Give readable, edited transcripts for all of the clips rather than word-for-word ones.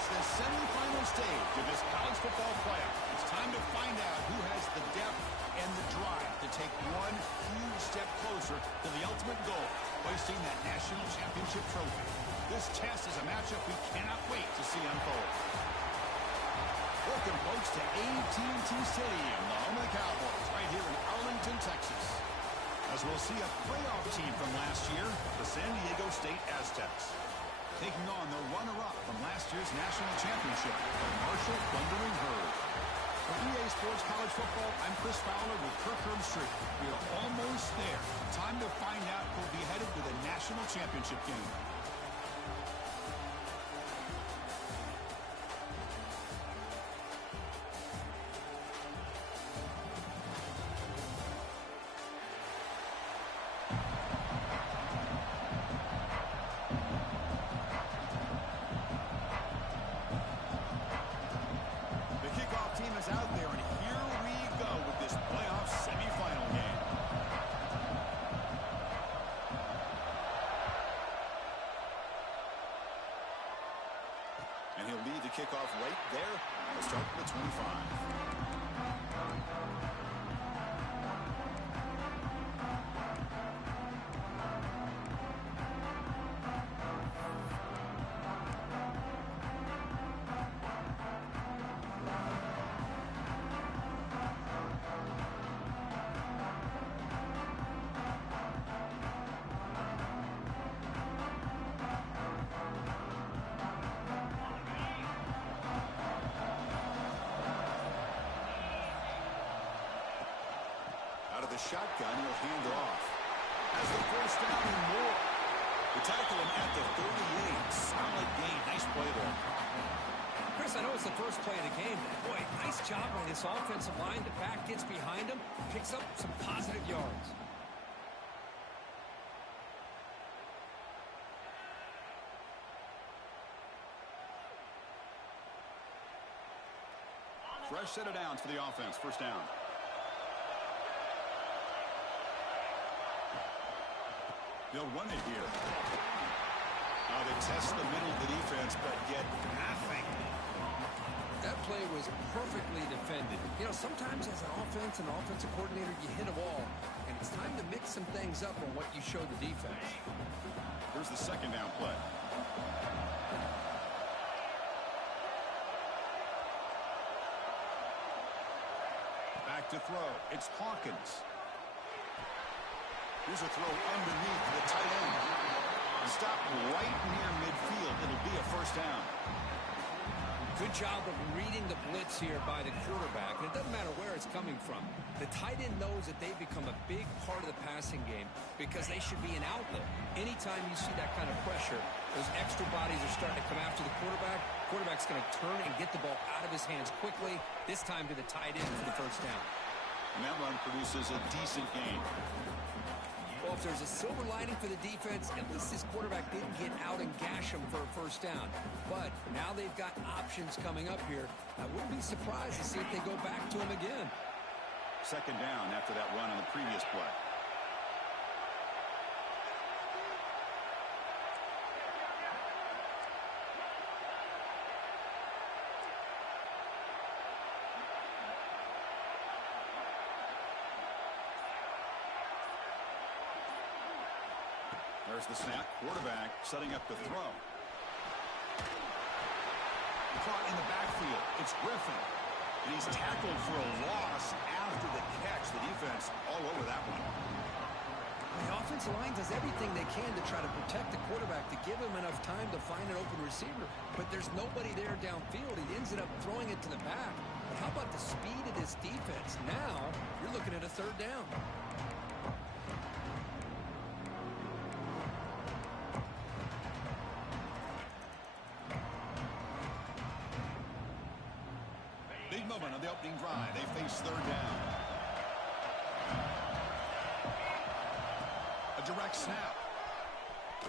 It's the semifinal stage of this college football playoff. It's time to find out who has the depth and the drive to take one huge step closer to the ultimate goal, hoisting that national championship trophy. This test is a matchup we cannot wait to see unfold. Welcome, folks, to AT&T Stadium, the home of the Cowboys, right here in Arlington, Texas. As we'll see a playoff team from last year, the San Diego State Aztecs, taking on the runner-up from last year's national championship, the Marshall Thundering Herd. For EA Sports College Football, I'm Chris Fowler with Kirk Herbstreit. We are almost there. Time to find out who'll be headed to the national championship game. Out there, and here we go with this playoff semifinal game. And he'll lead the kickoff right there. We'll start with the 25. Shotgun, he'll hand it off. Has the first down and more. We tackle him at the 38. Solid gain. Nice play there. Chris, I know it's the first play of the game. Boy, nice job on this offensive line. The back gets behind him, picks up some positive yards. Fresh set of downs for the offense. First down. They'll run it here. They test the middle of the defense, but get nothing. That play was perfectly defended. You know, sometimes as an offense and offensive coordinator, you hit a wall, and it's time to mix some things up on what you show the defense. Here's the second down play. Back to throw. It's Hawkins. Here's a throw underneath the tight end. Stop right near midfield. It'll be a first down. Good job of reading the blitz here by the quarterback. And it doesn't matter where it's coming from. The tight end knows that they've become a big part of the passing game because they should be an outlet. Anytime you see that kind of pressure, those extra bodies are starting to come after the quarterback. Quarterback's going to turn and get the ball out of his hands quickly, this time to the tight end for the first down. And that run produces a decent gain. Well, if there's a silver lining for the defense, at least this quarterback didn't get out and gash him for a first down. But now they've got options coming up here. I wouldn't be surprised to see if they go back to him again. Second down after that run on the previous play. There's the snap. Quarterback setting up the throw. Caught in the backfield. It's Griffin. And he's tackled for a loss after the catch. The defense all over that one. The offensive line does everything they can to try to protect the quarterback, to give him enough time to find an open receiver. But there's nobody there downfield. He ends up throwing it to the back. But how about the speed of this defense? Now you're looking at a third down. Big moment on the opening drive. They face third down. A direct snap.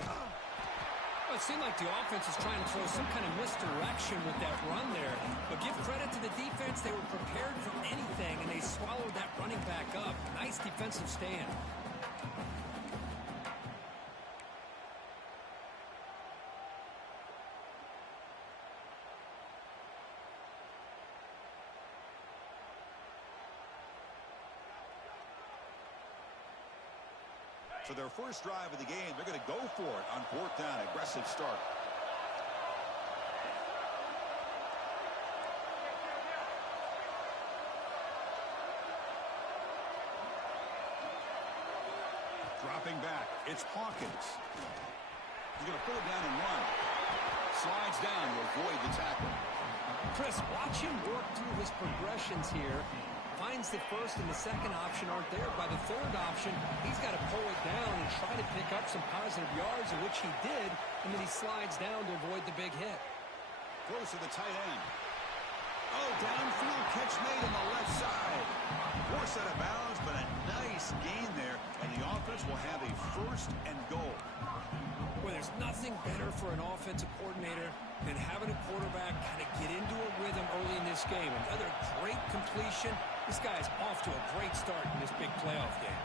Well, it seemed like the offense is trying to throw some kind of misdirection with that run there. But give credit to the defense. They were prepared for anything, and they swallowed that running back up. Nice defensive stand. For their first drive of the game, they're going to go for it on 4th down. Aggressive start. Dropping back, it's Hawkins. He's going to pull it down and run. Slides down to avoid the tackle. Chris, watch him work through his progressions here. Finds the first and the second option aren't there. By the third option, he's got to pull it down and try to pick up some positive yards, in which he did, and then he slides down to avoid the big hit. Close to the tight end. Oh, downfield catch made on the left side. Forced out of bounds, but a nice gain there, and the offense will have a 1st and goal. Well, there's nothing better for an offensive coordinator than having a quarterback kind of get into a rhythm early in this game. Another great completion. This guy's off to a great start in this big playoff game.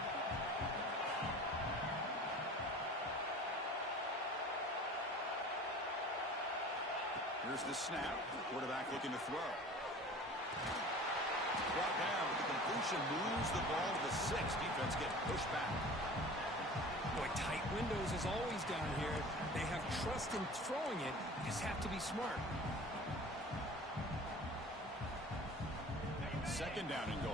Here's the snap. Quarterback looking to throw. Brought down, but the completion moves the ball to the 6. Defense getting pushed back. Boy, tight windows as always down here. They have trust in throwing it. You just have to be smart. 2nd down and goal.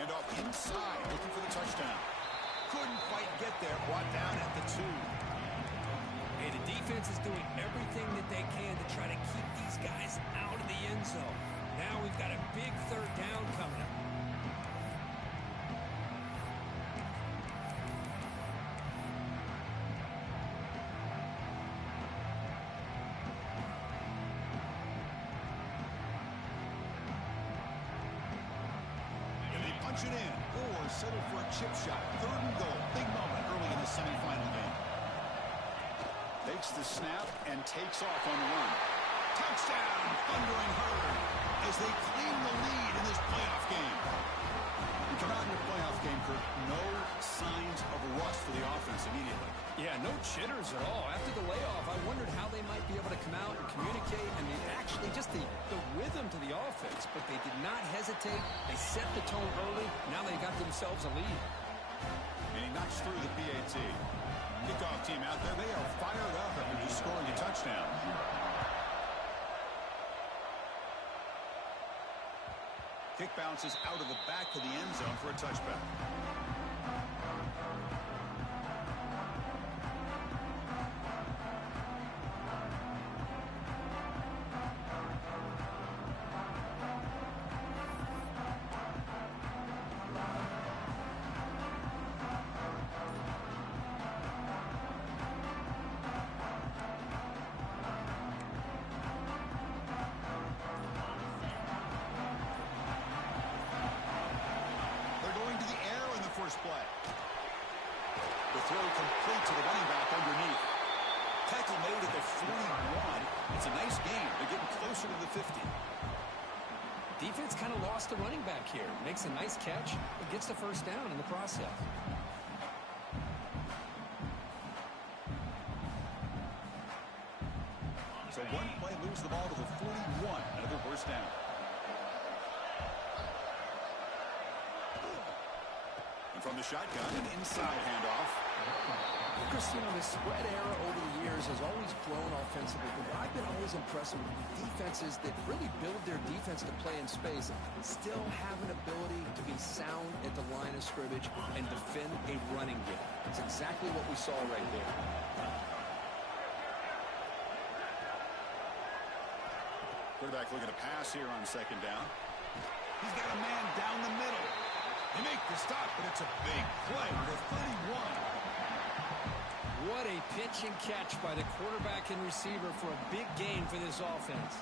And off inside, looking for the touchdown. Couldn't quite get there. Brought down at the 2. Hey, the defense is doing everything that they can to try to keep these guys out of the end zone. Now we've got a big 3rd down coming up. Punch it in or settle for a chip shot. 3rd and goal. Big moment early in the semifinal game. Takes the snap and takes off on the run. Touchdown, thundering herd as they claim the lead in this playoff game. We come out in the playoff game, Kurt. No signs of rust for the offense immediately. Yeah, no jitters at all. After the layoff, I wondered how they might be able to come out and communicate. I mean, actually, just the rhythm to the offense. But they did not hesitate. They set the tone early. Now they got themselves a lead. And he knocks through the PAT. Kickoff team out there. They are fired up after just scoring a touchdown. Kick bounces out of the back of the end zone for a touchback. Play. The throw complete to the running back underneath. Tackle made at the 41. It's a nice game. They're getting closer to the 50. Defense kind of lost the running back here. Makes a nice catch, but gets the 1st down in the process. So one play moves the ball to the 41. Another 1st down. From the shotgun, an inside handoff. Chris, you know, the spread era over the years has always grown offensively, but what I've been always impressed with defenses that really build their defense to play in space still have an ability to be sound at the line of scrimmage and defend a running game. That's exactly what we saw right there. Quarterback looking to pass here on 2nd down. He's got a man down the middle. They make the stop, but it's a big play to 31. What a pitch and catch by the quarterback and receiver for a big gain for this offense.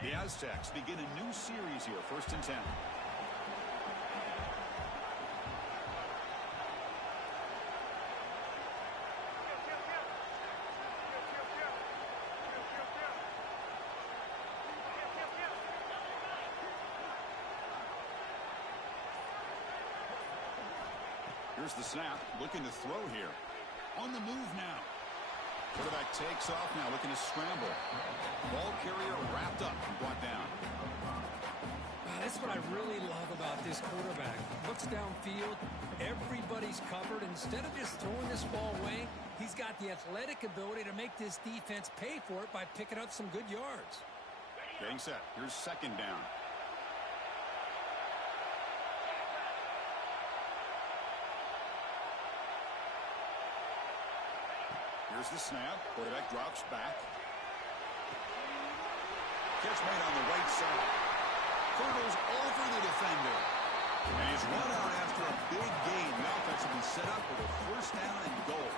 The Aztecs begin a new series here, 1st and 10. Here's the snap, looking to throw here. On the move now. Quarterback takes off now, looking to scramble. Ball carrier wrapped up and brought down. That's what I really love about this quarterback. Looks downfield, everybody's covered. Instead of just throwing this ball away, he's got the athletic ability to make this defense pay for it by picking up some good yards. Getting set. Here's second down. Here's the snap. Quarterback drops back. Catch made on the right side. Hurdles over the defender. And he's run out after a big gain. The offense will be set up with a first down and goal.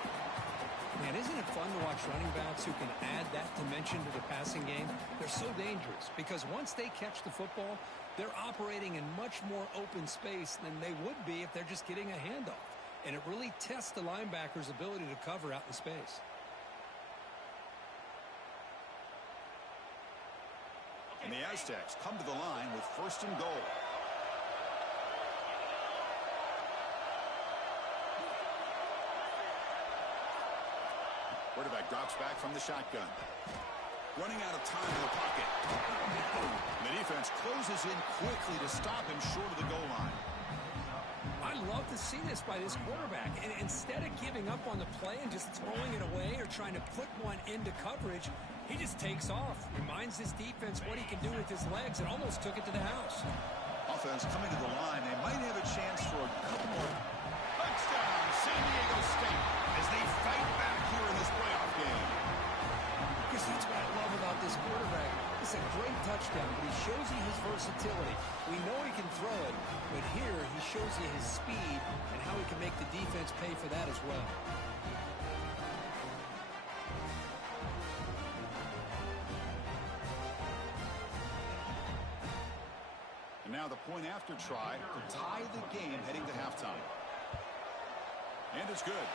Man, isn't it fun to watch running backs who can add that dimension to the passing game? They're so dangerous because once they catch the football, they're operating in much more open space than they would be if they're just getting a handoff. And it really tests the linebacker's ability to cover out in space. And the Aztecs come to the line with first and goal. Quarterback drops back from the shotgun. Running out of time in the pocket. And the defense closes in quickly to stop him short of the goal line. I love to see this by this quarterback. And instead of giving up on the play and just throwing it away or trying to put one into coverage, he just takes off, reminds his defense what he can do with his legs, and almost took it to the house. Offense coming to the line. They might have a chance for a couple more. Touchdown, San Diego State, as they fight back here in this playoff game. Because that's what I love about this quarterback. It's a great touchdown, but he shows you his versatility. We know he can throw it, but here he shows you his speed and how he can make the defense pay for that as well. And now the point after try to tie the game heading to halftime. And it's good.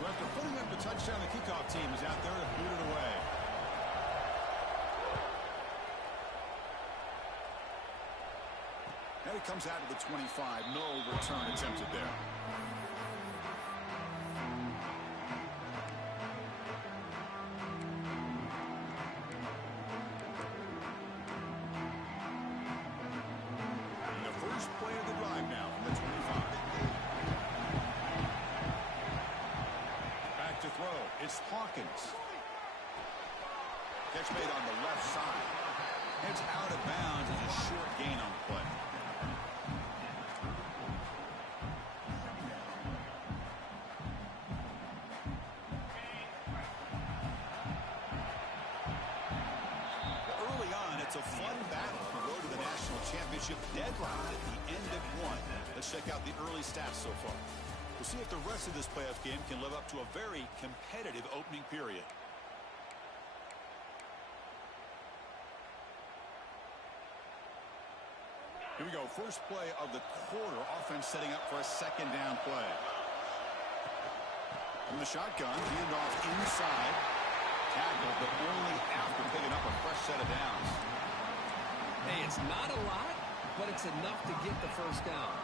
So after putting up the touchdown, the kickoff team is out there to boot it away. And it comes out to the 25. No return attempted there. It's Hawkins. Catch made on the left side. It's out of bounds as a short gain on the play. Early on, it's a fun battle to go to the national championship deadline at the end of one. Let's check out the early stats so far. We'll see if the rest of this playoff game can live up to a very competitive opening period. Here we go. First play of the quarter. Offense setting up for a second down play. From the shotgun, hand off inside. Tackled, but only after picking up a fresh set of downs. Hey, it's not a lot, but it's enough to get the first down.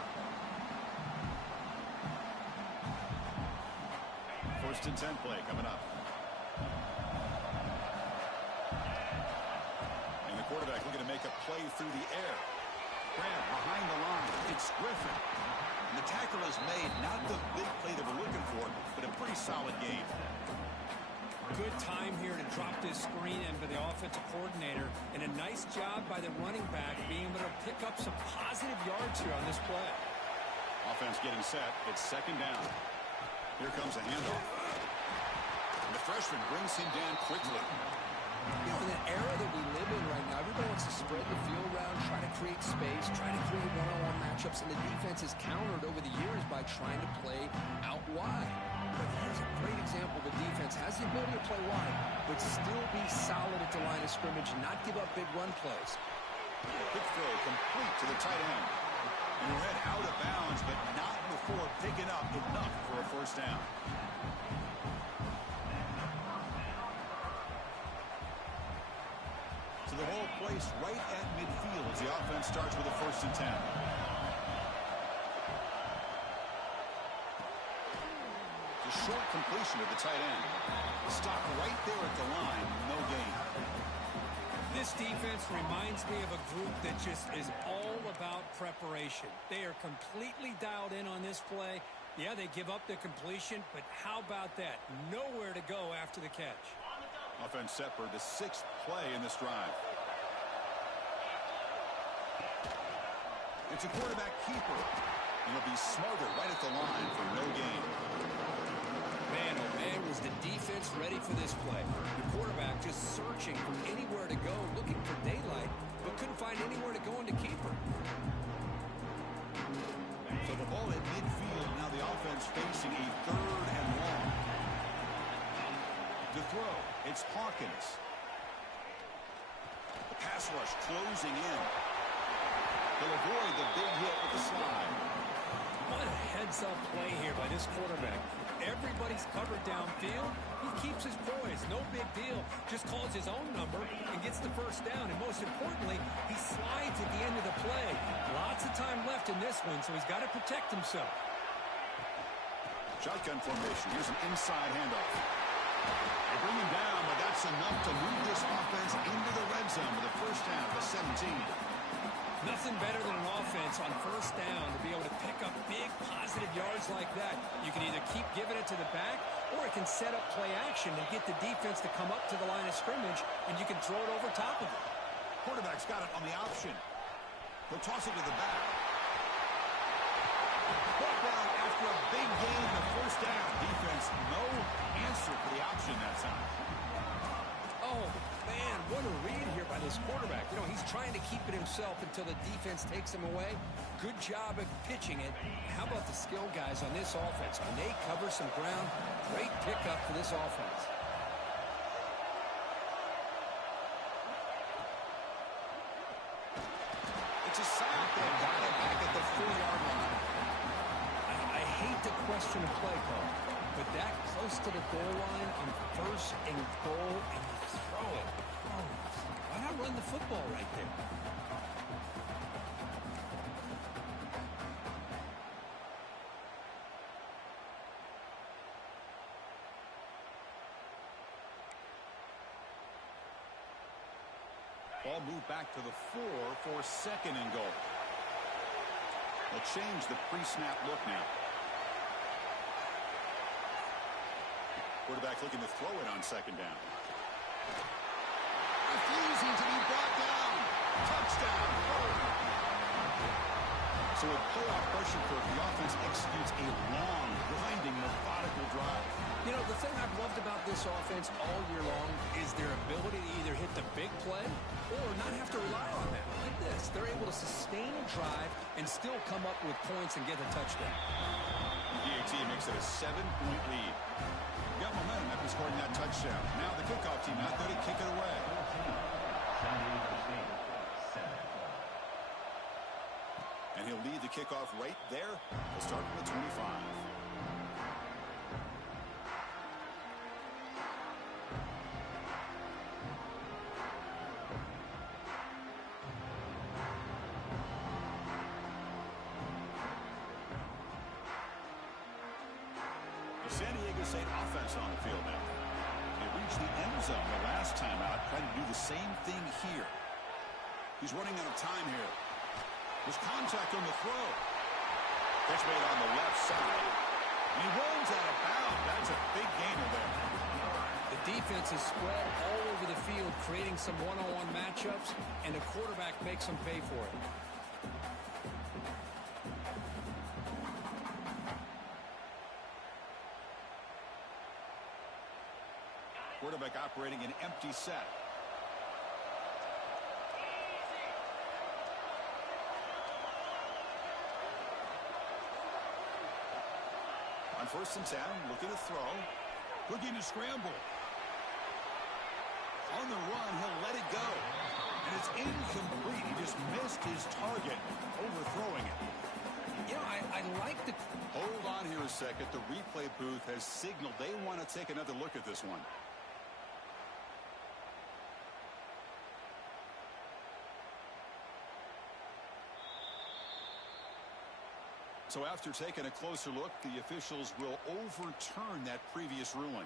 First and 10 play coming up. And the quarterback looking to make a play through the air. Grab behind the line. It's Griffin. And the tackle is made. Not the big play that we're looking for, but a pretty solid game. Good time here to drop this screen in for the offensive coordinator. And a nice job by the running back being able to pick up some positive yards here on this play. Offense getting set. It's second down. Here comes a handoff. And the freshman brings him down quickly. You know, in the era that we live in right now, everybody wants to spread the field around, try to create space, try to create one-on-one matchups, and the defense has countered over the years by trying to play out wide. But here's a great example. The defense has the ability to play wide, but still be solid at the line of scrimmage and not give up big run plays. Quick throw complete to the tight end. And read out of bounds, but not before picking up enough for a first down. So the whole placed right at midfield as the offense starts with a 1st and 10. The short completion of the tight end. Stop right there at the line. No gain. This defense reminds me of a group that just is all about preparation. They are completely dialed in on this play. Yeah, they give up the completion, but how about that? Nowhere to go after the catch. Offense set for the 6th play in this drive. It's a quarterback keeper. And he'll be smothered right at the line for no gain. Man, oh man, was the defense ready for this play. The quarterback just searching for anywhere to go, looking for daylight, but couldn't find anywhere to go into keeper. So the ball at midfield, now the offense facing a 3rd and long. To throw, it's Hawkins. The pass rush closing in. He'll avoid the big hit with the slide. What a heads-up play here by this quarterback. Everybody's covered downfield. He keeps his poise. No big deal. Just calls his own number and gets the 1st down. And most importantly, he slides at the end of the play. Lots of time left in this one, so he's got to protect himself. Shotgun formation. Here's an inside handoff. They bring him down, but that's enough to move this offense into the red zone with a 1st down of the 17. Nothing better than an offense on 1st down to be able to pick up big positive yards like that. You can either keep giving it to the back, or it can set up play action and get the defense to come up to the line of scrimmage, and you can throw it over top of it. Quarterback's got it on the option. He'll toss it to the back. Brought down after a big gain in the 1st down. Defense, no answer for the option that time. Oh, man, what a read here by this quarterback. You know, he's trying to keep it himself until the defense takes him away. Good job at pitching it. How about the skill guys on this offense? Can they cover some ground? Great pickup for this offense. It's a sack. They got it back at the 4-yard line. I hate to question a play call, but that close to the goal line on 1st and goal, and you throw it. Oh, why not run the football right there? Ball moved back to the 4 for 2nd and goal. They'll change the pre-snap look now. Quarterback looking to throw it on 2nd down. Refusing to be brought down. Touchdown. So with playoff pressure curve, the offense executes a long, grinding, methodical drive. You know, the thing I've loved about this offense all year long is their ability to either hit the big play or not have to rely on that. Like this, they're able to sustain a drive and still come up with points and get a touchdown. DAT makes it a 7-point lead. Got momentum after scoring that touchdown. Now the kickoff team out there to kick it away. And he'll lead the kickoff right there. He'll start from the 25. The San Diego State offense on the field now. They reached the end zone the last time out, trying to do the same thing here. He's running out of time here. There's contact on the throw. Catch made on the left side. And he runs out of bounds. That's a big gainer there. The defense is spread all over the field, creating some one-on-one matchups, and the quarterback makes them pay for it. Quarterback operating an empty set. On 1st and 10, looking to throw. Looking to scramble. On the run, he'll let it go. And it's incomplete. He just missed his target, overthrowing it. You know, I like the... Hold on here a second. The replay booth has signaled they want to take another look at this one. So after taking a closer look, the officials will overturn that previous ruling.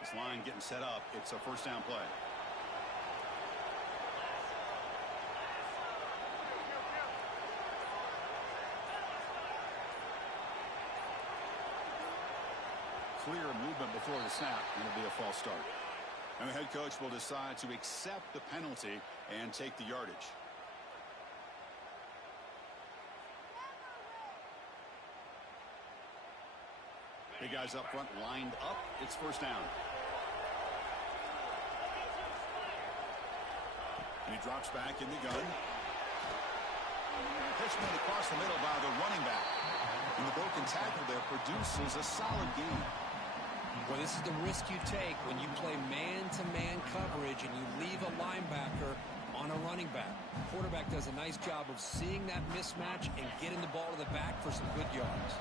This line getting set up. It's a first down play. Clear movement before the snap, and it'll be a false start. And the head coach will decide to accept the penalty and take the yardage. Big guys up front lined up. It's first down. And he drops back in the gun. Pitch made across the middle by the running back. And the broken tackle there produces a solid gain. Well, this is the risk you take when you play man-to-man coverage and you leave a linebacker on a running back. The quarterback does a nice job of seeing that mismatch and getting the ball to the back for some good yards.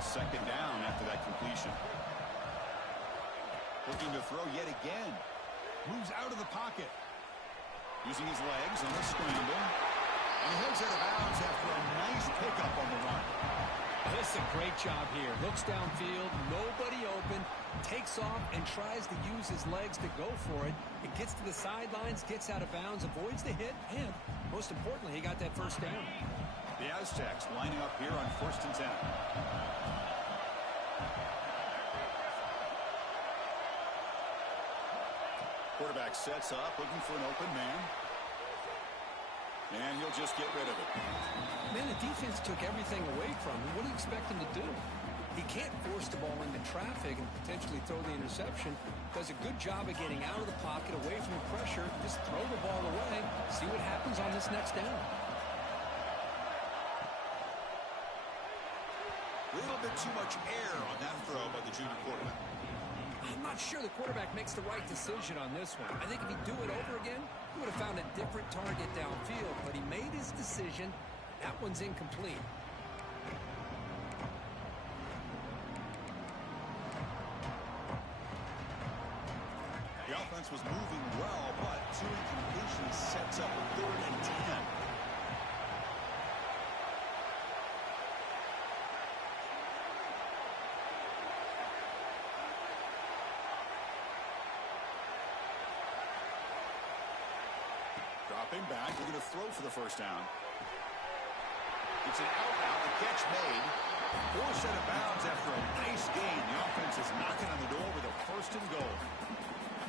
Second down after that completion. Looking to throw yet again. Moves out of the pocket. Using his legs on the scramble. And he heads out of bounds after a nice pickup on the run. This is a great job here. Looks downfield, nobody open, takes off and tries to use his legs to go for it. It gets to the sidelines, gets out of bounds, avoids the hit, and most importantly, he got that first down. The Aztecs lining up here on 1st and 10. Quarterback sets up, looking for an open man. And he'll just get rid of it. Man, the defense took everything away from him. What do you expect him to do? He can't force the ball into traffic and potentially throw the interception. Does a good job of getting out of the pocket, away from the pressure. Just throw the ball away. See what happens on this next down. A little bit too much air on that throw by the junior quarterback. I'm not sure the quarterback makes the right decision on this one. I think if he'd do it over again, he would have found a different target downfield. But he made his decision. That one's incomplete. The offense was moving well, but two incompletions sets up a 3rd and 10. Dropping back, we're going to throw for the first down. It's an out, a catch made. Forced out of bounds after a nice gain. The offense is knocking on the door with a 1st and goal.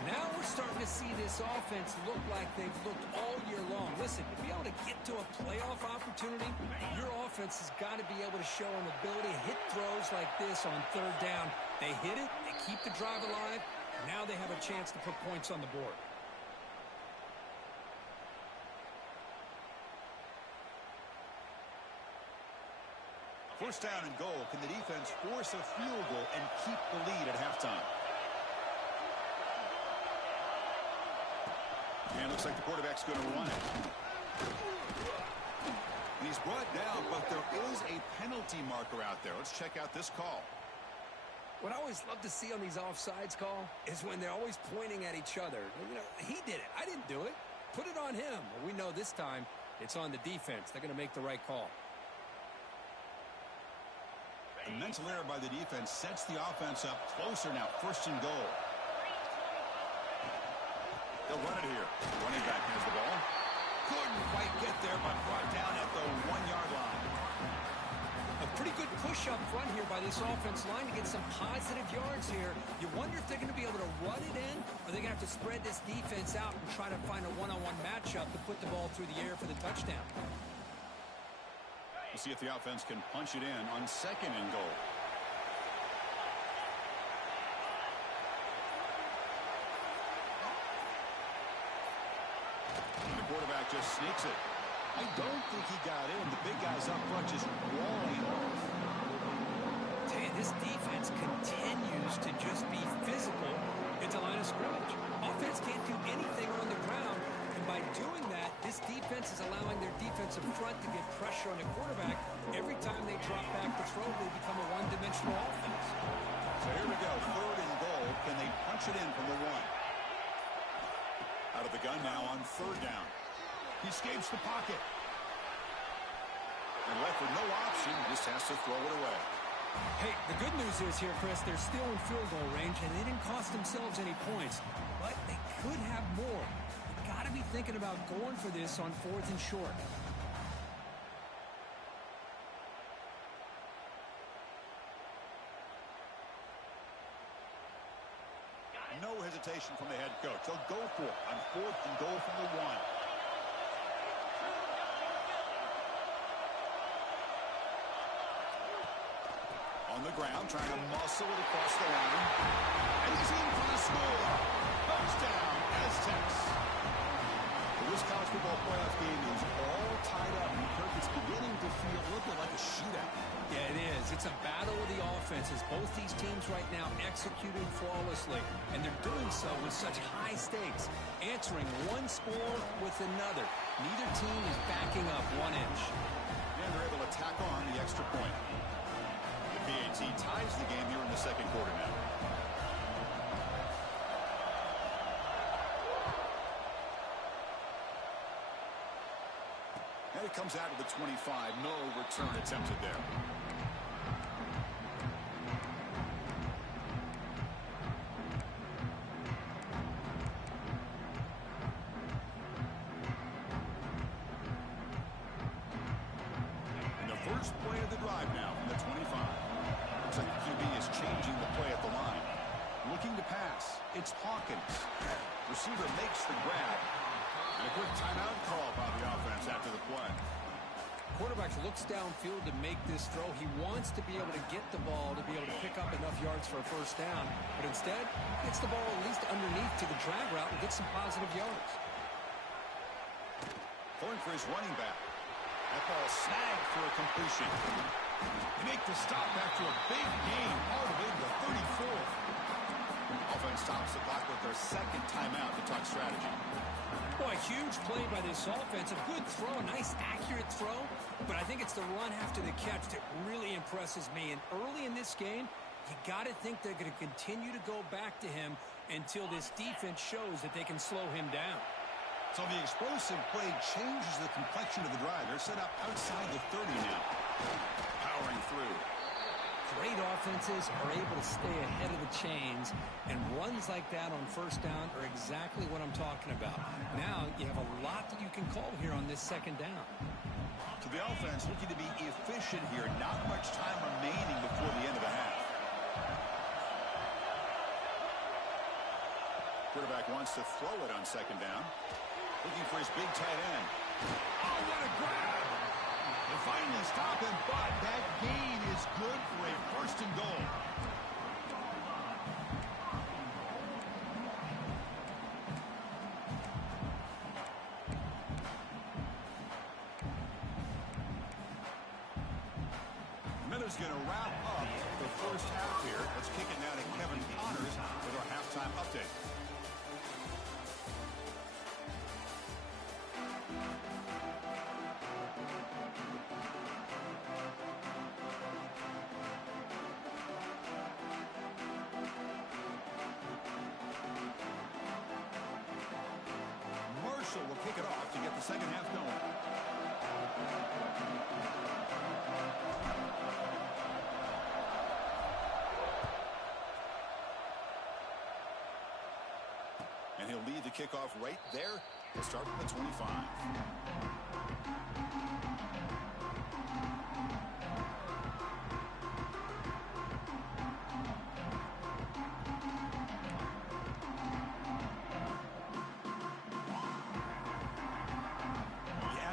Now we're starting to see this offense look like they've looked all year long. Listen, to be able to get to a playoff opportunity, your offense has got to be able to show an ability to hit throws like this on 3rd down. They hit it, they keep the drive alive, now they have a chance to put points on the board. First down and goal. Can the defense force a field goal and keep the lead at halftime? And it looks like the quarterback's going to run it. And he's brought down, but there is a penalty marker out there. Let's check out this call. What I always love to see on these offsides call is when they're always pointing at each other. You know, he did it. I didn't do it. Put it on him. Well, we know this time it's on the defense. They're going to make the right call. A mental error by the defense sets the offense up closer now. 1st and goal. They'll run it here. Running back has the ball. Couldn't quite get there, but brought down at the 1-yard line. A pretty good push up front here by this offense line to get some positive yards here. You wonder if they're going to be able to run it in, or they're going to have to spread this defense out and try to find a one-on-one matchup to put the ball through the air for the touchdown. We'll see if the offense can punch it in on 2nd and goal. And the quarterback just sneaks it. I don't think he got in. The big guys up front just walling off. This defense continues to just be physical at the line of scrimmage. Offense can't do anything on the ground. And by doing that, this defense is allowing their defensive front to get pressure on the quarterback. Every time they drop back to throw, they become a one-dimensional offense. So here we go, 3rd and goal. Can they punch it in from the 1? Out of the gun now on third down. He escapes the pocket. And left with no option, just has to throw it away. Hey, the good news is here, Chris, they're still in field goal range, and they didn't cost themselves any points. But they could have more. You've got to be thinking about going for this on 4th and short. No hesitation from the head coach. They'll go for it on 4th and goal from the 1. On the ground, trying to muscle it across the line. And he's in for the score. Touchdown, Aztecs. This college football playoff game is all tied up. And Kirk, it's beginning to feel a little bit like a shootout. Yeah, it is. It's a battle of the offenses. Both these teams right now executing flawlessly, and they're doing so with such high stakes, answering one score with another. Neither team is backing up 1 inch. And they're able to tack on the extra point. The PAT ties the game here in the second quarter now. And it comes out of the 25. No return attempted there. And the first play of the drive now from the 25. Looks like the QB is changing the play at the line. Looking to pass. It's Hawkins. Receiver makes the grab. And a quick timeout call by the offense after the play. Quarterback looks downfield to make this throw. He wants to be able to get the ball to be able to pick up enough yards for a first down. But instead, gets the ball at least underneath to the drag route and gets some positive yards. Going for his running back. That ball snagged for a completion. They make the stop after a big gain all the way to the 34th. Offense stops the clock with their second timeout to talk strategy. Boy, huge play by this offense. A good throw, a nice accurate throw. But I think it's the run after the catch that really impresses me. And early in this game, you got to think they're going to continue to go back to him until this defense shows that they can slow him down. So the explosive play changes the complexion of the drive. They're set up outside the 30 now. Powering through. Great offenses are able to stay ahead of the chains, and runs like that on first down are exactly what I'm talking about. Now you have a lot that you can call here on this second down. To the offense, looking to be efficient here. Not much time remaining before the end of the half. Quarterback wants to throw it on second down. Looking for his big tight end. Oh, what a grab! They finally stop him, but that gain is good for a first and goal. Miller's going to wrap up the first half here. Let's kick it now to Kevin Connors with our halftime update. Will kick it off to get the second half going. And he'll lead the kickoff right there. We'll start from the 25.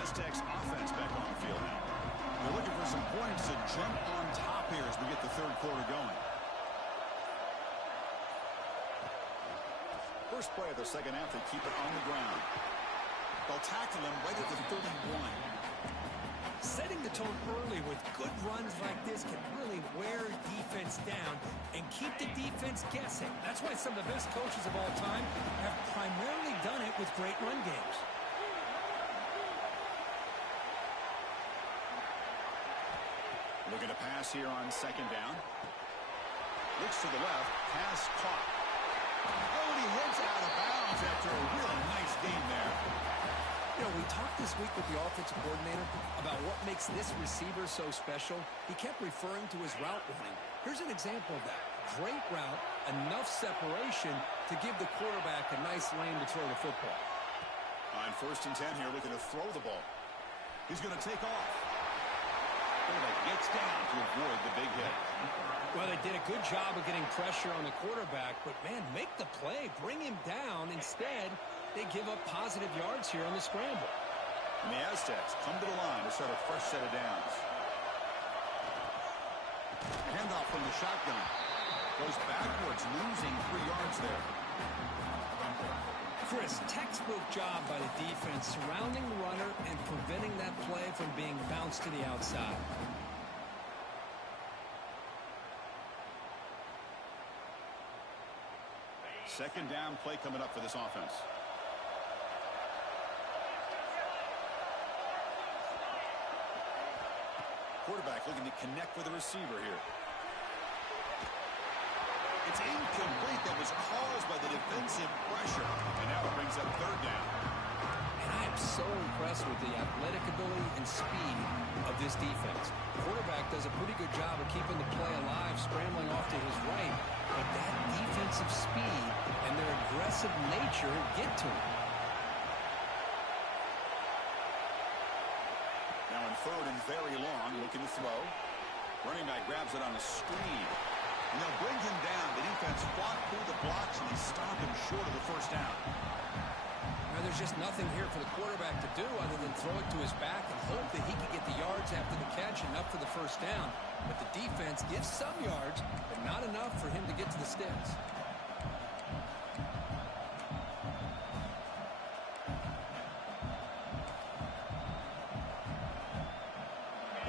Aztecs offense back on the field now. They're looking for some points to jump on top here as we get the third quarter going. First play of the second half, they keep it on the ground. They'll tackle him right at the 31. Setting the tone early with good runs like this can really wear defense down and keep the defense guessing. That's why some of the best coaches of all time have primarily done it with great run games. Looking to pass here on second down. Looks to the left. Pass caught. Oh, and he hits out of bounds after a really nice we talked this week with the offensive coordinator about what makes this receiver so special, he kept referring to his route running. Here's an example of that. Great route, enough separation to give the quarterback a nice lane to throw the football. On 1st and 10 here, looking to throw the ball. He's going to take off. Quarterback gets down to avoid the big hit. Well, they did a good job of getting pressure on the quarterback, but, man, make the play. Bring him down. Instead, they give up positive yards here on the scramble. And the Aztecs come to the line to start a fresh set of downs. Handoff from the shotgun. Goes backwards, losing 3 yards there. Chris, textbook job by the defense surrounding the runner and preventing that play from being bounced to the outside. Second down play coming up for this offense. Quarterback looking to connect with the receiver here. It's incomplete. That was caused by the defensive pressure. And now it brings up 3rd down. And I am so impressed with the athletic ability and speed of this defense. The quarterback does a pretty good job of keeping the play alive, scrambling off to his right. But that defensive speed and their aggressive nature get to him. Now in 3rd and very long, looking to throw. Running back grabs it on a screen. And they'll bring him down. The defense fought through the blocks, and they stop him short of the 1st down. Now, there's just nothing here for the quarterback to do other than throw it to his back and hope that he can get the yards after the catch, enough for the 1st down. But the defense gives some yards, but not enough for him to get to the sticks.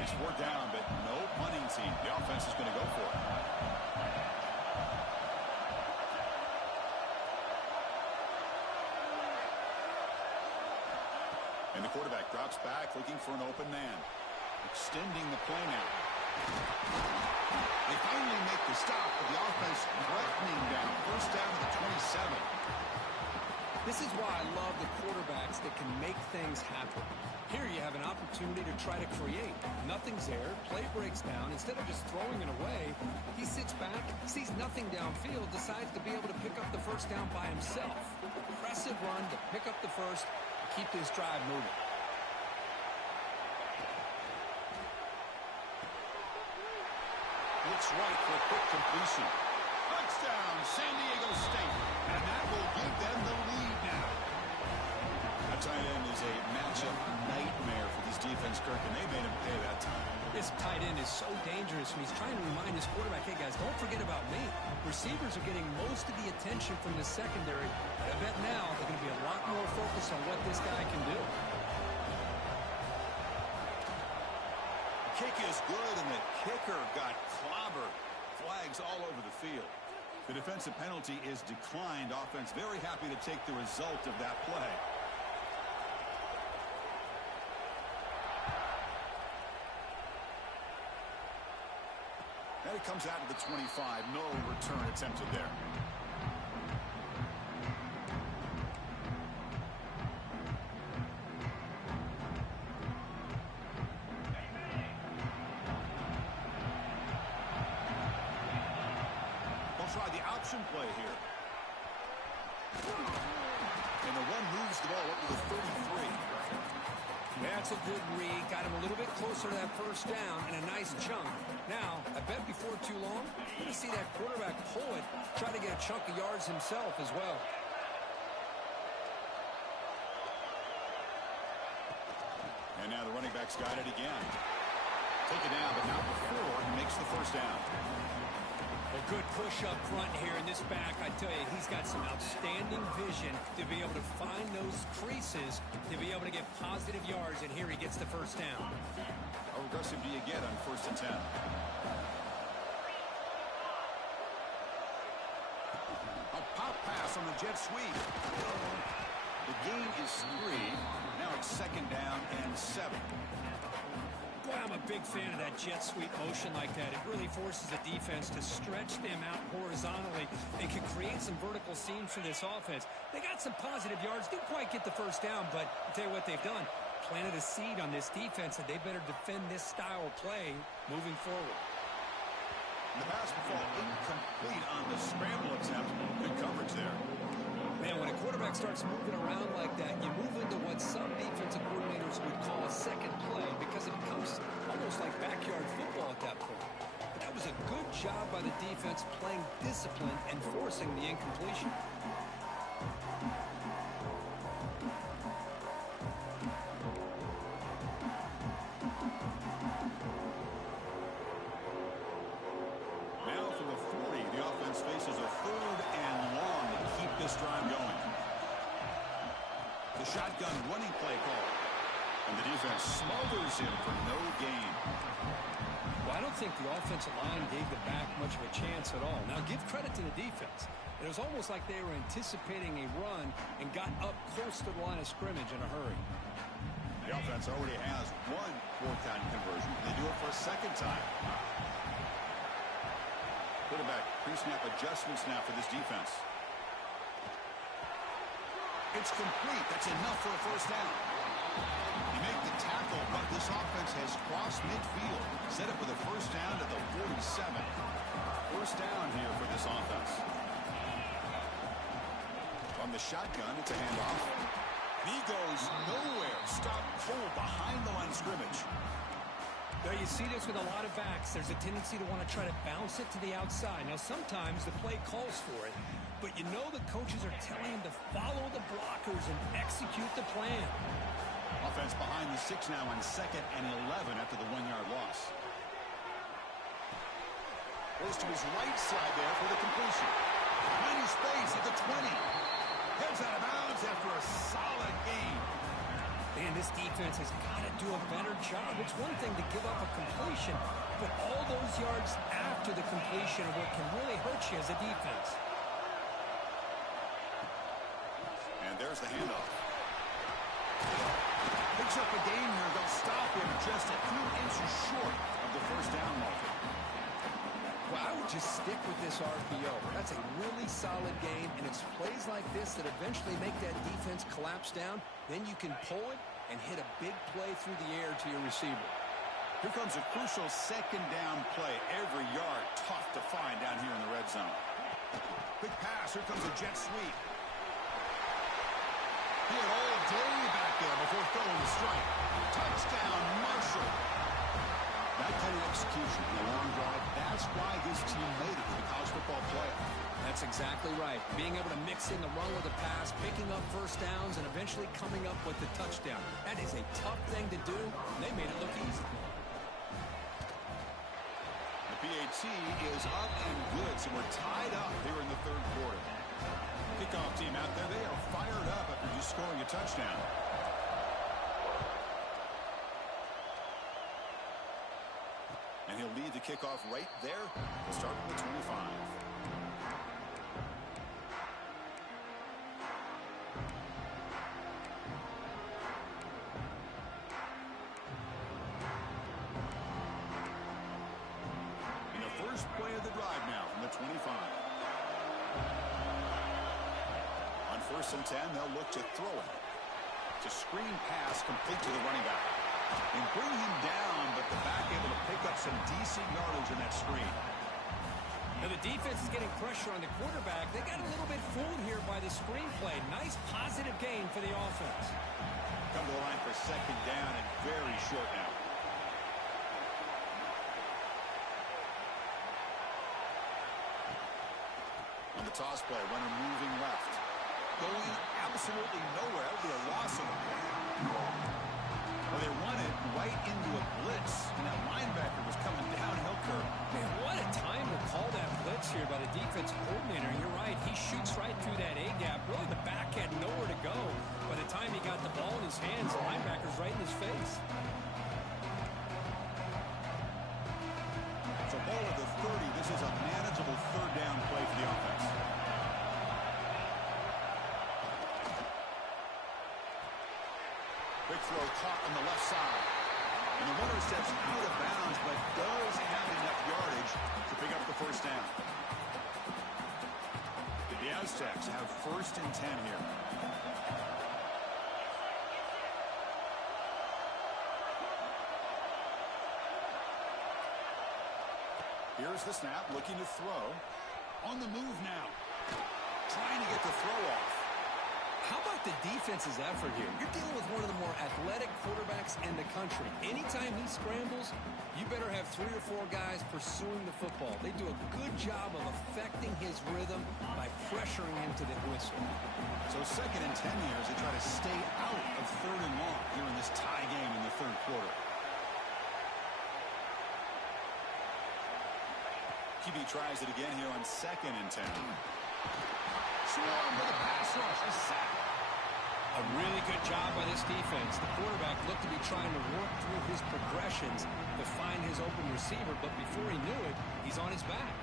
It's 4th down, but no punting team. The offense is going to go for it. And the quarterback drops back, looking for an open man. Extending the play now. They finally make the stop, but the offense threatening down. 1st down to the 27. This is why I love the quarterbacks that can make things happen. Here you have an opportunity to try to create. Nothing's there. Play breaks down. Instead of just throwing it away, he sits back, sees nothing downfield, decides to be able to pick up the 1st down by himself. Impressive run to pick up the 1st, keep this drive moving. Looks right for a quick completion. Touchdown, San Diego State. And that will give them the lead now. That tight end is a matchup nightmare for this defense, Kirk, and they made him pay that time. This tight end is so dangerous when he's trying to remind his quarterback, hey, guys, don't forget about me. Receivers are getting most of the attention from the secondary. But I bet now they're going to be a lot more focused on what this guy can do. Kick is good, and the kicker got clobbered. Flags all over the field. The defensive penalty is declined. Offense very happy to take the result of that play. And it comes out to the 25. No return attempted there. Try the option play here. And the run moves the ball up to the 33. That's a good read. Got him a little bit closer to that 1st down and a nice chunk. Now, I bet before too long, you're going to see that quarterback pull it, try to get a chunk of yards himself as well. And now the running back's got it again. Take it down, but not before he makes the 1st down. A good push up front here in this back. I tell you, he's got some outstanding vision to be able to find those creases, to be able to get positive yards, and here he gets the 1st down. How aggressive do you get on 1st and 10? A pop pass on the jet sweep. The gain is 3. Now it's 2nd down and 7. Boy, I'm a big fan of that jet sweep motion like that. It really forces the defense to stretch them out horizontally and can create some vertical seams for this offense. They got some positive yards. Didn't quite get the first down, but I'll tell you what they've done. Planted a seed on this defense, and they better defend this style of play moving forward. The pass will fall incomplete on the scramble attempt. Good coverage there. Man, when a quarterback starts moving around like that, you move into what some defensive coordinators would call a second play because it becomes almost like backyard football at that point. But that was a good job by the defense playing discipline and forcing the incompletion. Now from the 40, the offense faces a 3rd and long to keep this drive going. The shotgun running play call. And the defense smothers him for no gain. Well, I don't think the offensive line gave the back much of a chance at all. Now, give credit to the defense. It was almost like they were anticipating a run and got up close to the line of scrimmage in a hurry. The offense already has 1 4th-down conversion. They do it for a 2nd time. Quarterback pre-snap adjustments now for this defense. It's complete. That's enough for a 1st down. You make the tackle, but this offense has crossed midfield. Set up with a 1st down to the 47. 1st down here for this offense. On the shotgun, it's a handoff. And he goes nowhere. Stop cold behind the line of scrimmage. Now, you see this with a lot of backs. There's a tendency to want to try to bounce it to the outside. Now, sometimes the play calls for it, but you know the coaches are telling him to follow the blockers and execute the plan. Offense behind the 6 now on 2nd and 11 after the 1-yard loss. Goes to his right side there for the completion. Tiny space at the 20. Heads out of bounds after a solid gain. Man, this defense has got to do a better job. It's one thing to give up a completion, but all those yards after the completion are what can really hurt you as a defense. And there's the handoff. Picks up a gain here. They'll stop him just a few inches short of the 1st down marker. Well, I would just stick with this RPO. That's a really solid game, and it's plays like this that eventually make that defense collapse down. Then you can pull it and hit a big play through the air to your receiver. Here comes a crucial 2nd down play. Every yard tough to find down here in the red zone. Quick pass. Here comes a jet sweep. He had all day back there before throwing the strike. Touchdown, Marshall. That kind of execution in the long drive, that's why this team made it to the college football playoff. That's exactly right. Being able to mix in the run with the pass, picking up 1st downs, and eventually coming up with the touchdown. That is a tough thing to do. They made it look easy. The PAT is up and good, so we're tied up here in the 3rd quarter. Kickoff team out there, they are fired up after just scoring a touchdown. And he'll lead the kickoff right there to start with the 25. And the first play of the drive now from the 25. On 1st and 10, they'll look to throw it. It's a screen pass complete to the running back. And bring him down, but the back able to pick up some decent yardage in that screen. Now the defense is getting pressure on the quarterback. They got a little bit fooled here by the screen play. Nice positive gain for the offense. Come to the line for 2nd down and very short now. On the toss play, runner moving left. Going absolutely nowhere. That would be a loss of the play. Well, they run it right into a blitz, and that linebacker was coming downhill curve. Man, what a time to call that blitz here by the defensive coordinator. You're right. He shoots right through that A-gap. Really, the back had nowhere to go. By the time he got the ball in his hands, the linebacker's right in his face. So ball at the 30. This is a manageable 3rd down play for the offense. Big throw caught on the left side. And the runner steps out of bounds, but does have enough yardage to pick up the first down. The Aztecs have 1st and 10 here. Here's the snap, looking to throw. On the move now. Trying to get the throw off. How about the defense's effort here? You're dealing with one of the more athletic quarterbacks in the country. Anytime he scrambles, you better have 3 or 4 guys pursuing the football. They do a good job of affecting his rhythm by pressuring him to the whistle. So 2nd and 10 here as they try to stay out of 3rd and long here in this tie game in the 3rd quarter. QB tries it again here on 2nd and 10. Swarm with a pass rush. A sack. A really good job by this defense. The quarterback looked to be trying to work through his progressions to find his open receiver, but before he knew it, he's on his back.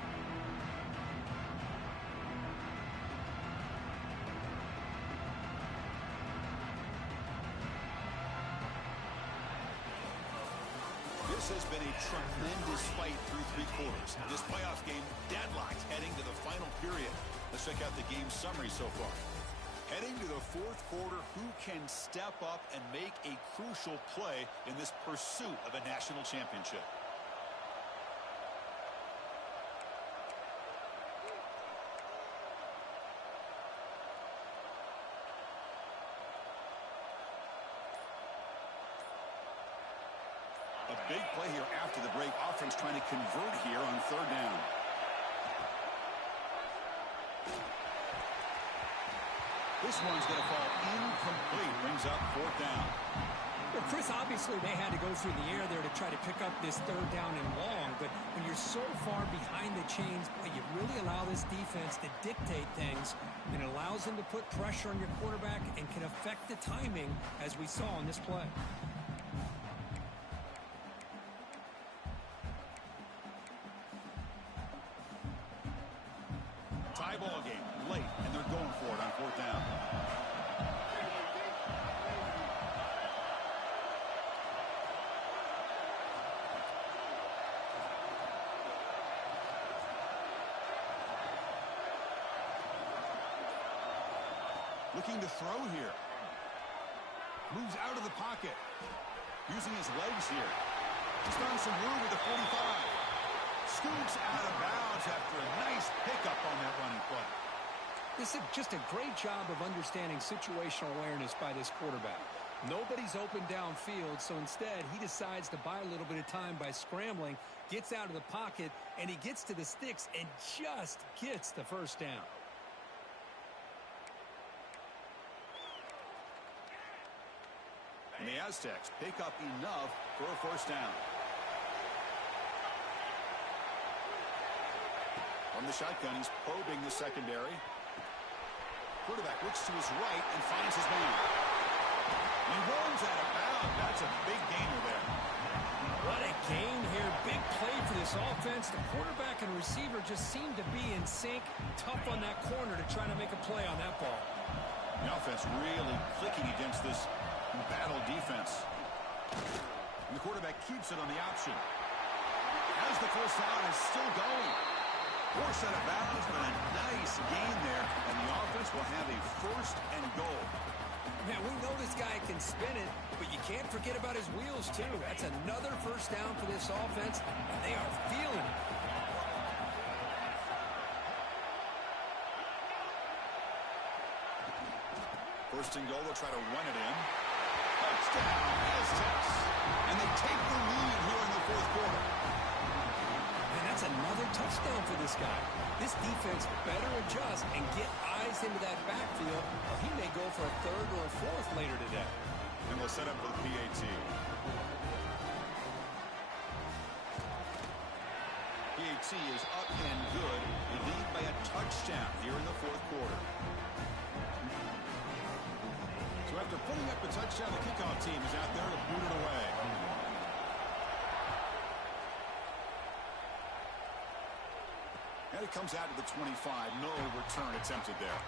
This has been a tremendous fight through 3 quarters. This playoff game deadlocked heading to the final period. Let's check out the game summary so far. Heading to the 4th quarter, who can step up and make a crucial play in this pursuit of a national championship? A big play here after the break. Offense trying to convert here on 3rd down. This one's going to fall incomplete. Brings up 4th down. Well, Chris, obviously they had to go through the air there to try to pick up this 3rd down and long, but when you're so far behind the chains, boy, you really allow this defense to dictate things, and it allows them to put pressure on your quarterback and can affect the timing, as we saw in this play. Tie ball game late, and they're going for it on 4th down. Looking to throw here. Moves out of the pocket. Using his legs here. Just found some room with the 45. Scoots out of bounds after a nice pickup on that running play. This is just a great job of understanding situational awareness by this quarterback. Nobody's open downfield, so instead he decides to buy a little bit of time by scrambling, gets out of the pocket, and he gets to the sticks and just gets the first down. And the Aztecs pick up enough for a first down. From the shotgun, he's probing the secondary. Quarterback looks to his right and finds his man. He runs out of bounds. That's a big gainer there. What a gain here. Big play for this offense. The quarterback and receiver just seem to be in sync. Tough on that corner to try to make a play on that ball. The offense really clicking against this battle defense. And the quarterback keeps it on the option. As the first down is still going. Force out of bounds, but a nice gain there. And the offense will have a 1st and goal. Man, we know this guy can spin it, but you can't forget about his wheels, too. That's another first down for this offense, and they are feeling it. First and goal, they'll try to run it in. Touchdown, Aztecs. And they take the lead here in the 4th quarter. And that's another touchdown for this guy. This defense better adjust and get eyes into that backfield, or he may go for a 3rd or a 4th later today. And we'll set up for the PAT. PAT is up and good. They lead by a touchdown here in the 4th quarter. So after putting up a touchdown, the kickoff team is out there to boot it away. And it comes out to the 25. No return attempted there.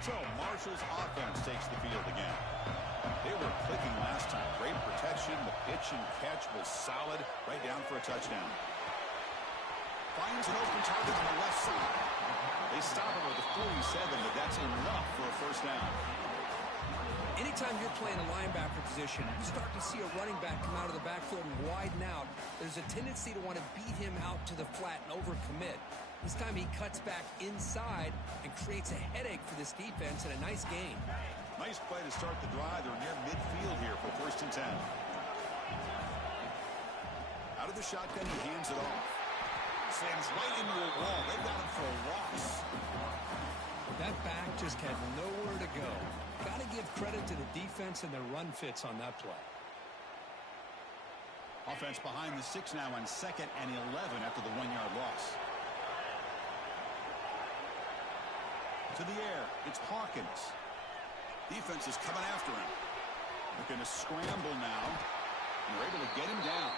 So Marshall's offense takes the field again. They were clicking last time. Great protection. The pitch and catch was solid. Right down for a touchdown. Finds an open target on the left side. They stop him at the 47, but that's enough for a first down. Anytime you're playing a linebacker position, you start to see a running back come out of the backfield and widen out. There's a tendency to want to beat him out to the flat and overcommit. This time he cuts back inside and creates a headache for this defense and a nice gain. Nice play to start the drive. They're near midfield here for 1st and 10. Out of the shotgun, he hands it off. Slams right into a wall. They've got him for a loss. That back just had nowhere to go. Got to give credit to the defense and their run fits on that play. Offense behind the 6 now on 2nd and 11 after the 1-yard loss. To the air, it's Hawkins. Defense is coming after him. Looking to scramble now. And they're able to get him down.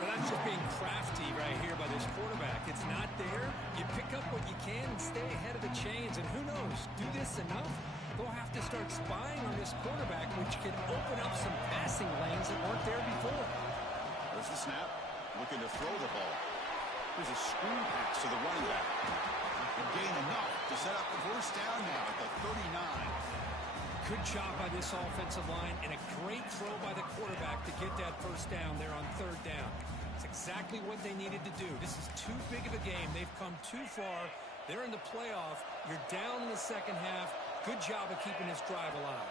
Well, that's just being crafty right here by this quarterback. It's not there. You pick up what you can and stay ahead of the chains. And who knows, do this enough, they'll have to start spying on this quarterback, which can open up some passing lanes that weren't there before. There's the snap. Looking to throw the ball. There's a screen pass to the running back. And gain enough to set up the first down now at the 39. Good job by this offensive line and a great throw by the quarterback to get that first down there on 3rd down. It's exactly what they needed to do. This is too big of a game. They've come too far. They're in the playoff. You're down in the second half. Good job of keeping this drive alive.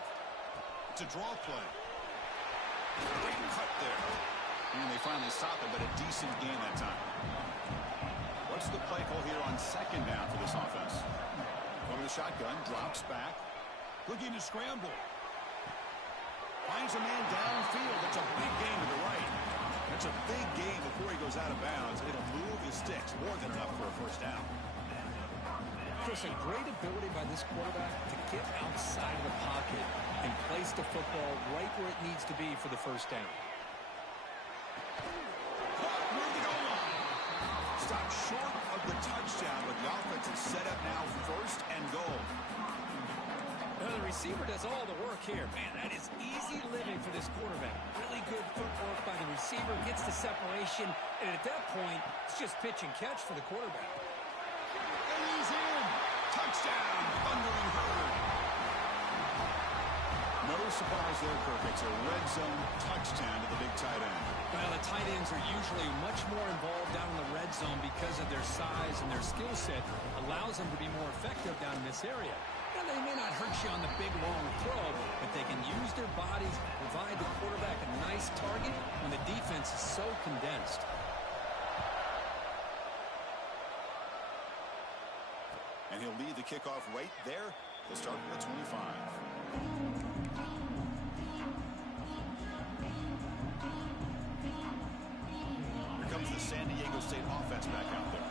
It's a draw play. Great cut there. And they finally stop it, but a decent gain that time. What's the play call here on 2nd down for this offense? Over the shotgun, drops back. Looking to scramble. Finds a man downfield. That's a big gain to the right. That's a big gain before he goes out of bounds. It'll move his sticks. More than enough for a first down. Chris, a great ability by this quarterback to get outside of the pocket and place the football right where it needs to be for the first down. Near the goal line. Stopped short of the touchdown, but the offense is set up now 1st and goal. The receiver does all the work here. Man, that is easy living for this quarterback. Really good footwork by the receiver, gets the separation, and at that point, it's just pitch and catch for the quarterback. And he's in. Touchdown, Thundering Herd. No surprise there, Kirk. It's a red zone touchdown to the big tight end. Well, the tight ends are usually much more involved down in the red zone because of their size and their skill set allows them to be more effective down in this area. Now, they may not hurt you on the big, long throw, but they can use their bodies, provide the quarterback a nice target when the defense is so condensed. And he'll lead the kickoff right there. He'll start from the 25. Here comes the San Diego State offense back out there.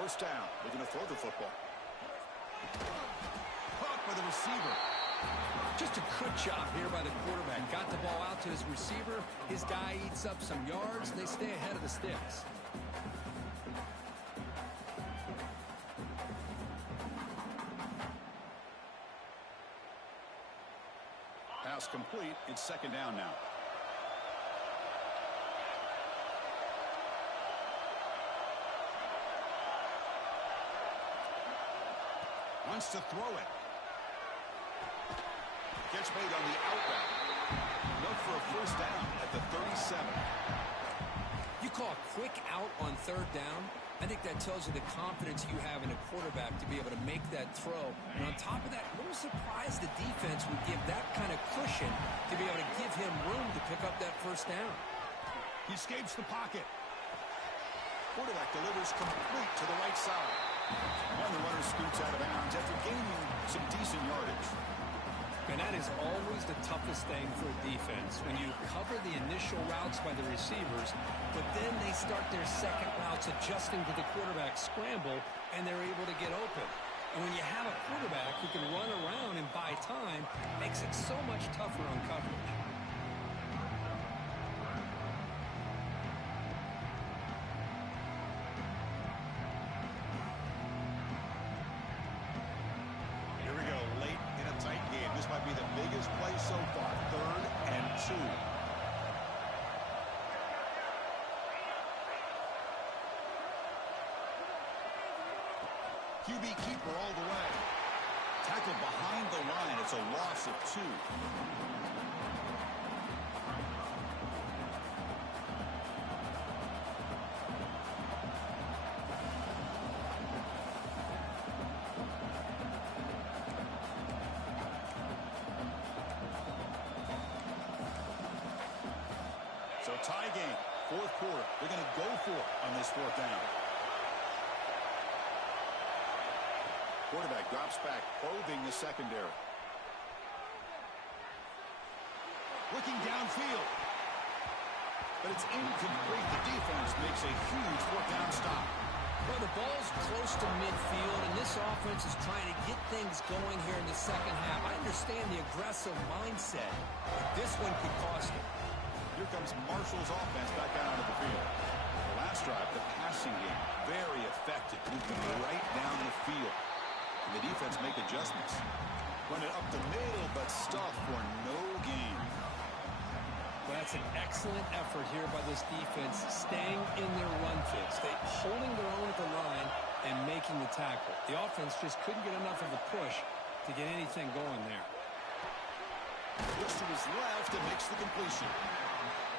First down, looking to throw the football. Caught by the receiver. Just a good job here by the quarterback. Got the ball out to his receiver. His guy eats up some yards. They stay ahead of the sticks. Pass complete. It's 2nd down now. Wants to throw it. Gets made on the out route. Look for a first down at the 37. You call a quick out on 3rd down. I think that tells you the confidence you have in a quarterback to be able to make that throw. And on top of that, a little surprised the defense would give that kind of cushion to be able to give him room to pick up that first down. He escapes the pocket. Quarterback delivers complete to the right side. And the runner scoots out of bounds after gaining some decent yardage. And that is always the toughest thing for a defense, when you cover the initial routes by the receivers, but then they start their second routes adjusting to the quarterback's scramble, and they're able to get open. And when you have a quarterback who can run around and buy time, it makes it so much tougher on coverage. QB keeper all the way. Tackle behind the line. It's a loss of 2. So tie game, 4th quarter. They're going to go for it on this 4th down. Quarterback drops back, probing the secondary. Looking downfield. But it's incomplete. The defense makes a huge 4th down stop. Well, the ball's close to midfield, and this offense is trying to get things going here in the second half. I understand the aggressive mindset, but this one could cost them. Here comes Marshall's offense back out onto the field. The last drive, the passing game, very effective, moving right down the field. And the defense make adjustments. Run it up the middle, but stuff for no gain. Well, that's an excellent effort here by this defense, staying in their run fits. They holding their own at the line and making the tackle. The offense just couldn't get enough of a push to get anything going there. Looks to his left and makes the completion.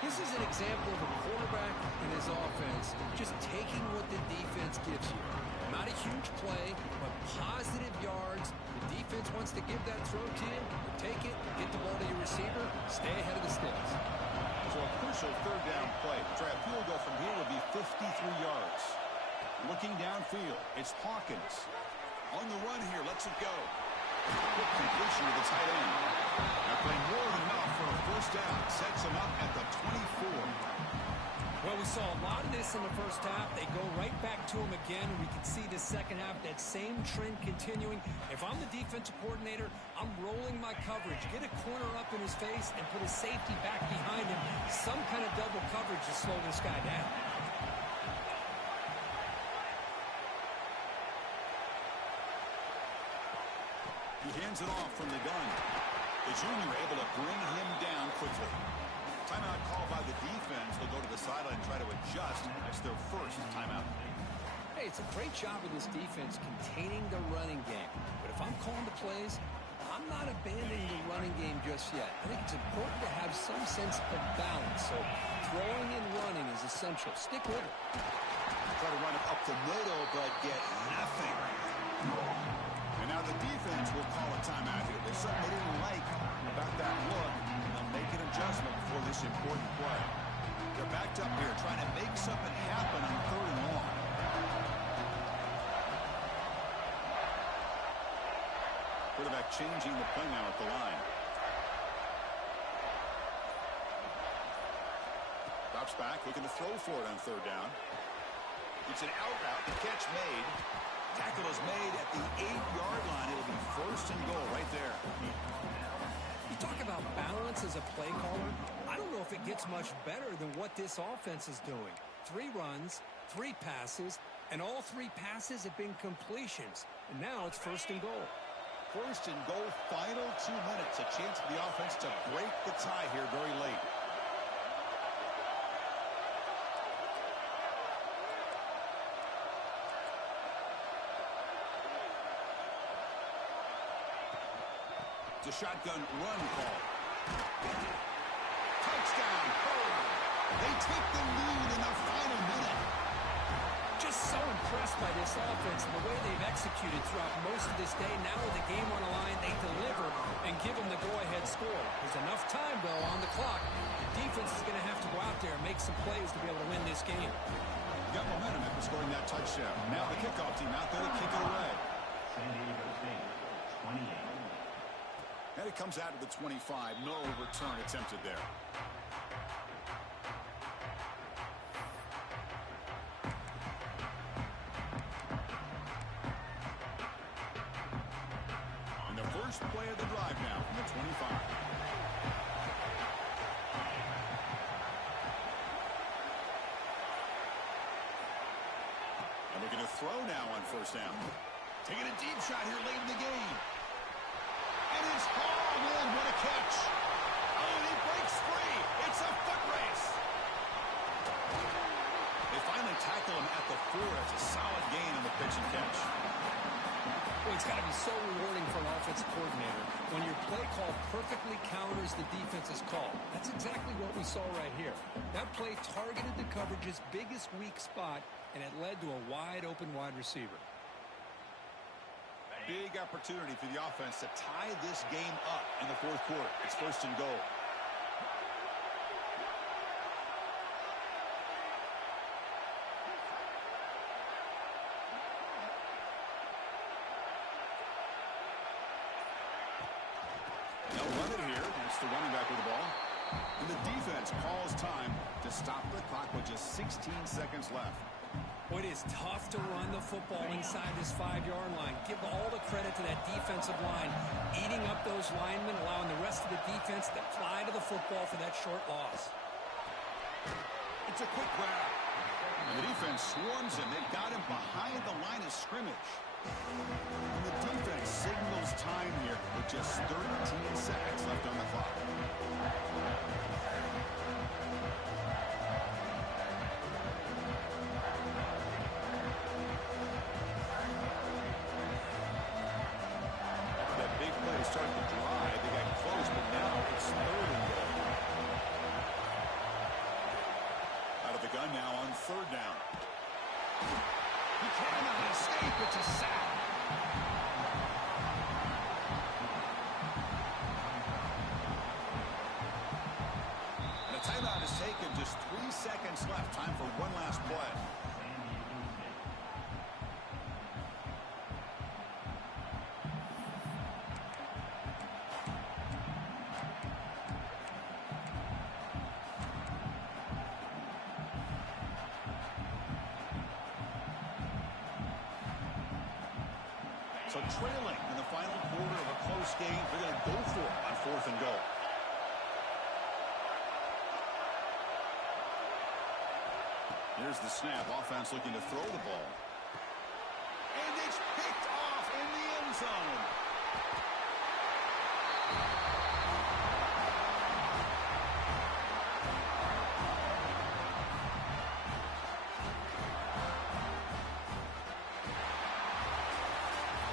This is an example of a quarterback and his offense just taking what the defense gives you. Not a huge play, but positive yards. The defense wants to give that throw to you. You take it, get the ball to your receiver, stay ahead of the sticks. So a crucial 3rd down play. Try a field goal from here will be 53 yards. Looking downfield, it's Hawkins. On the run here, lets it go. Quick completion to the tight end. Now playing more than enough for a 1st down. Sets him up at the 24. Well, we saw a lot of this in the first half. They go right back to him again, and we can see the second half, that same trend continuing. If I'm the defensive coordinator, I'm rolling my coverage. Get a corner up in his face and put a safety back behind him. Some kind of double coverage to slow this guy down. He hands it off from the gun. The junior able to bring him down quickly. Timeout call by the defense. They'll go to the sideline and try to adjust. That's their 1st timeout. Hey, it's a great job of this defense containing the running game. But if I'm calling the plays, I'm not abandoning the running game just yet. I think it's important to have some sense of balance. So throwing and running is essential. Stick with it. Try to run it up the middle, but get nothing. And now the defense will call a timeout here. There's something they didn't like about that look. They'll make an adjustment for this important play. They're backed up here trying to make something happen on 3rd and long. Quarterback changing the play now at the line. Drops back, looking to throw for it on 3rd down. It's an out route, the catch made. Tackle is made at the 8-yard line. It'll be 1st and goal right there. You talk about balance as a play caller. I don't know if it gets much better than what this offense is doing. 3 runs, 3 passes, and all 3 passes have been completions. And now it's 1st and goal. 1st and goal, final 2 minutes. A chance for the offense to break the tie here very late. It's a shotgun run call. Touchdown. They take the lead in the final minute. Just so impressed by this offense and the way they've executed throughout most of this day. Now with the game on the line, they deliver and give them the go-ahead score. There's enough time, though, on the clock. The defense is going to have to go out there and make some plays to be able to win this game. Got momentum after scoring that touchdown. Now the kickoff team out there to kick it away. San Diego State, 28. And it comes out of the 25. No return attempted there. And the first play of the drive now from the 25. And looking to throw now on 1st down. Taking a deep shot here late in the game. And it's hauled in. What a catch. Oh, and he breaks free. It's a foot race. They finally tackle him at the 4. It's a solid gain on the pitch and catch. It's got to be so rewarding for an offensive coordinator when your play call perfectly counters the defense's call. That's exactly what we saw right here. That play targeted the coverage's biggest weak spot, and it led to a wide-open wide receiver. Big opportunity for the offense to tie this game up in the fourth quarter. It's first and goal. They'll run it here. It's the running back with the ball. And the defense calls time to stop the clock with just 16 seconds left. It is tough to run the football inside this 5-yard line. Give all the credit to that defensive line, eating up those linemen, allowing the rest of the defense to fly to the football for that short loss. It's a quick grab. And the defense swarms him. They've got him behind the line of scrimmage. And the defense signals time here with just 13 seconds left on the clock. That big play started to drive. They got close, but now it's third and goal. Out of the gun now on third down. He cannot escape. It's a sack. The timeout is taken. Just 3 seconds left. Time for one last play. So trailing in the final quarter of a close game, they're going to go for it on fourth and goal. Here's the snap. Offense looking to throw the ball. And it's picked off in the end zone.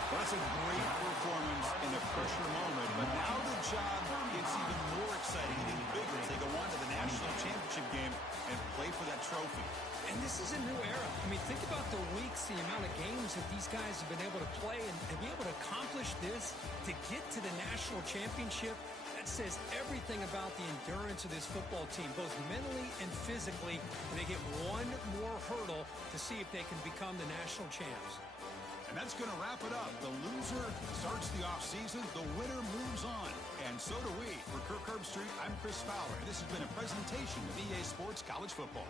That's a great performance in a pressure moment, but now the job gets even more exciting and even bigger as they go on to the national championship game and play for that trophy. And this is a new era. I mean, think about the weeks, the amount of games that these guys have been able to play and be able to accomplish this to get to the national championship. That says everything about the endurance of this football team, both mentally and physically. And they get one more hurdle to see if they can become the national champs. And that's going to wrap it up. The loser starts the offseason. The winner moves on. And so do we. For Kirk Herbstreit, I'm Chris Fowler. This has been a presentation of EA Sports College Football.